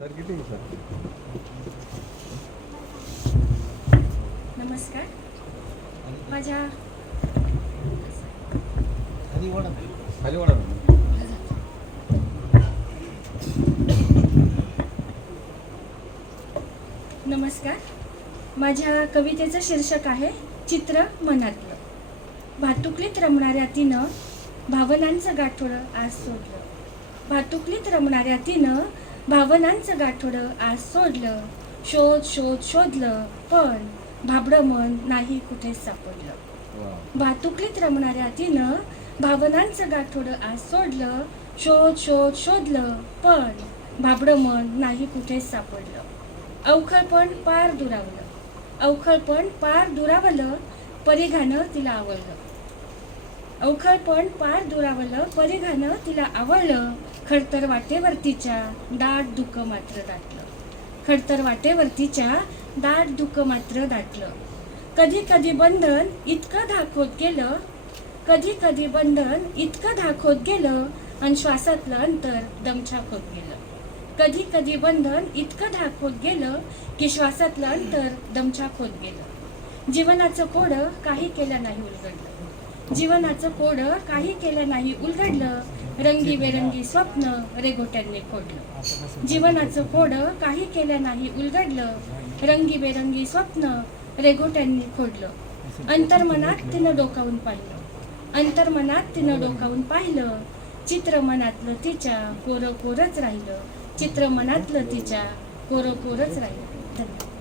Sir किती sir? नमस्कार. माझ्या नमस्कार. माझ्या कवितेचं शीर्षक आहे चित्र मनातलं. भातुकलीत रमणाऱ्या तिनं भावनांचं गाठोडं आज सोडलं. भातुकलीत रमणाऱ्या तिनं भावनांचं गाठोडं आज सोडलं शोध शोध शोधलं पण भाबडं मन नाही कुठेच सापडलं. वा भातुकलीत रमणाऱ्या तिनं भावनांचं गाठोडं आज सोडलं शोध शोध शोधलं पण भाबडं मन नाही कुठेच सापडलं. अवखळपण पार दुरावलं. अवखळपण पार दुरावलं परिघानं तिला आवडलं. अवखळपण पार दुरावलं परिघानं तिला आवडलं खडतर वाटेवरतीच्या दाट दुःख मात्र दाटलं. खडतर वाटेवरतीच्या दाट दुःख मात्र दाटलं. कधी कधी बंधन इतकं धाकवत गेलं कधी कधी बंधन इतकं धाकवत गेलं आणि श्वासातलं अंतर दमछाक होत गेलं. कधी कधी बंधन इतकं धाकवत गेलं की श्वासातलं अंतर दमछाक होत गेलं. जीवनाचं कोडं काही केलं नाही उलगडलं. जीवनाचं कोड काही केलं नाही उलगडलं. रंगीबेरंगी स्वप्न रेगोट्यांनी खोडलं जीवनाचं कोड काही केलं नाही उलगडलं. रंगीबेरंगी स्वप्न रेगोट्यांनी खोडलं अंतर्मनात तिनं डोकावून पाहिलं. अंतर्मनात तिनं डोकावून पाहिलं. चित्र मनातलं तिच्या कोरं कोरच राहिलं. चित्र मनातलं तिच्या कोरं कोरच राहिलं. धन्यवाद.